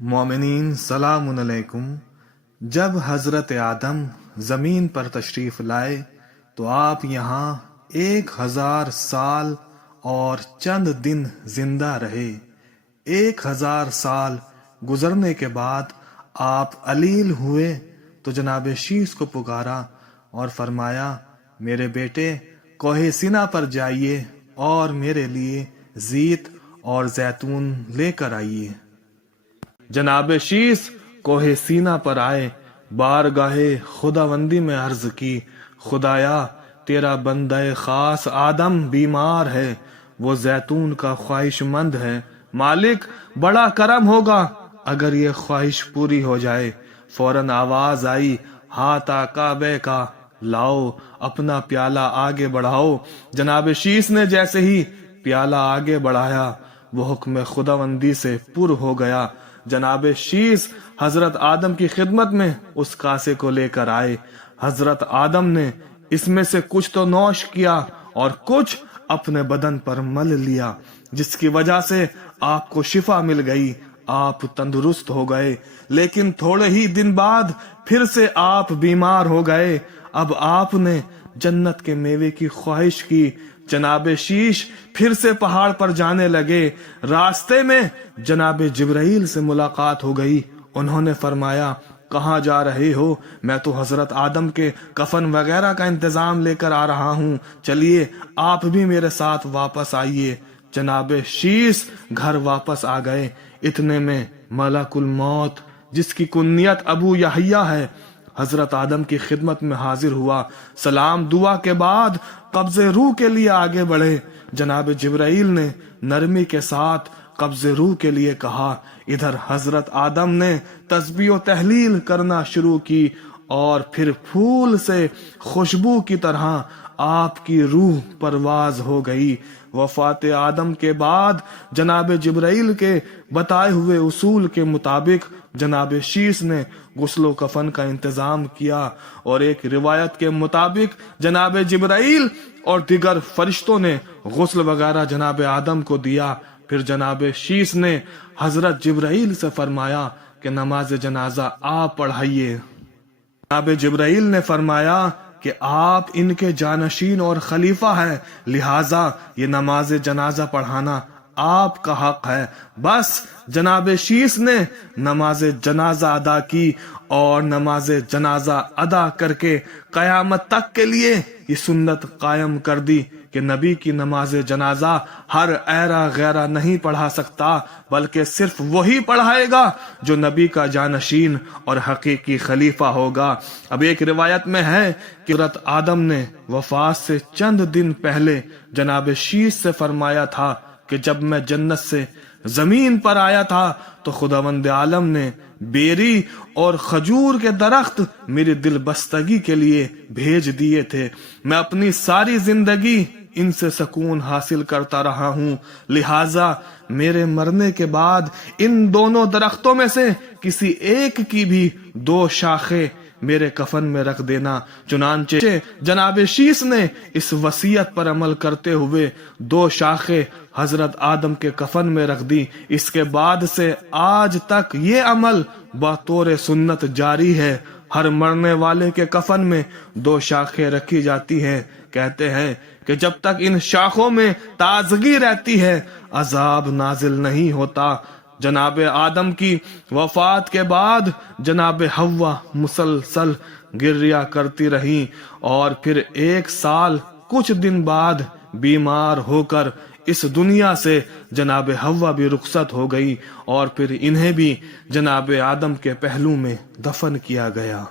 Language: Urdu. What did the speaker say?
مومنین سلام علیکم۔ جب حضرت آدم زمین پر تشریف لائے تو آپ یہاں 1000 سال اور چند دن زندہ رہے۔ 1000 سال گزرنے کے بعد آپ علیل ہوئے تو جناب شیث کو پکارا اور فرمایا، میرے بیٹے کوہ سینا پر جائیے اور میرے لیے زیت اور زیتون لے کر آئیے۔ جناب شیث کوہ سینا پر آئے، بارگاہ خداوندی میں عرض کی، خدایا تیرا بندہ خاص آدم بیمار ہے، وہ زیتون کا خواہش مند ہے، مالک بڑا کرم ہوگا اگر یہ خواہش پوری ہو جائے۔ فوراً آواز آئی، ہاتھا کعبے کا، لاؤ اپنا پیالہ آگے بڑھاؤ۔ جناب شیث نے جیسے ہی پیالہ آگے بڑھایا وہ حکم خداوندی سے پر ہو گیا۔ جناب شیث حضرت آدم کی خدمت میں اس کاسے کو لے کر آئے۔ حضرت آدم نے اس میں سے کچھ تو نوش کیا اور کچھ اپنے بدن پر مل لیا، جس کی وجہ سے آپ کو شفا مل گئی، آپ تندرست ہو گئے۔ لیکن تھوڑے ہی دن بعد پھر سے آپ بیمار ہو گئے۔ اب آپ نے جنت کے میوے کی خواہش کی۔ جناب شیث پھر سے پہاڑ پر جانے لگے۔ راستے میں جناب جبرائیل سے ملاقات ہو گئی۔ انہوں نے فرمایا، کہاں جا رہے ہو؟ میں تو حضرت آدم کے کفن وغیرہ کا انتظام لے کر آ رہا ہوں، چلیے آپ بھی میرے ساتھ واپس آئیے۔ جناب شیث گھر واپس آ گئے۔ اتنے میں ملک الموت، جس کی کنیت ابو یحییٰ ہے، حضرت آدم کی خدمت میں حاضر ہوا۔ سلام دعا کے بعد قبض روح کے لیے آگے بڑھے۔ جناب جبرائیل نے نرمی کے ساتھ قبض روح کے لیے کہا۔ ادھر حضرت آدم نے تسبیح و تحلیل کرنا شروع کی اور پھر پھول سے خوشبو کی طرح آپ کی روح پرواز ہو گئی۔ وفات آدم کے بعد جناب جبرائیل کے بتائے ہوئے اصول کے مطابق جناب شیث نے غسل و کفن کا انتظام کیا، اور ایک روایت کے مطابق جناب جبرائیل اور دیگر فرشتوں نے غسل وغیرہ جناب آدم کو دیا۔ پھر جناب شیث نے حضرت جبرائیل سے فرمایا کہ نماز جنازہ آپ پڑھائیے۔ جناب جبرائیل نے فرمایا کہ آپ ان کے جانشین اور خلیفہ ہیں، لہٰذا یہ نماز جنازہ پڑھانا آپ کا حق ہے۔ بس جناب شیث نے نماز جنازہ ادا کی اور نماز جنازہ ادا کر کے قیامت تک کے لیے یہ سنت قائم کر دی کہ نبی کی نماز جنازہ ہر ایرا غیرہ نہیں پڑھا سکتا، بلکہ صرف وہی پڑھائے گا جو نبی کا جانشین اور حقیقی خلیفہ ہوگا۔ اب ایک روایت میں ہے کہ حضرت آدم نے وفات سے چند دن پہلے جناب شیث سے فرمایا تھا کہ جب میں جنت سے زمین پر آیا تھا تو خداوند عالم نے بیری اور کھجور کے درخت میری دل بستگی کے لیے بھیج دیے تھے۔ میں اپنی ساری زندگی ان سے سکون حاصل کرتا رہا ہوں، لہٰذا میرے مرنے کے بعد ان دونوں درختوں میں سے کسی ایک کی بھی 2 شاخیں میرے کفن میں رکھ دینا۔ چنانچہ جناب شیث نے اس وصیت پر عمل کرتے ہوئے 2 شاخیں حضرت آدم کے کفن میں رکھ دی۔ اس کے بعد سے آج تک یہ عمل بطور سنت جاری ہے۔ ہر مرنے والے کے کفن میں 2 شاخیں رکھی جاتی ہیں۔ کہتے ہیں کہ جب تک ان شاخوں میں تازگی رہتی ہے عذاب نازل نہیں ہوتا۔ جناب آدم کی وفات کے بعد جناب حوا مسلسل گریہ کرتی رہیں، اور پھر 1 سال کچھ دن بعد بیمار ہو کر اس دنیا سے جناب حوا بھی رخصت ہو گئی، اور پھر انہیں بھی جناب آدم کے پہلو میں دفن کیا گیا۔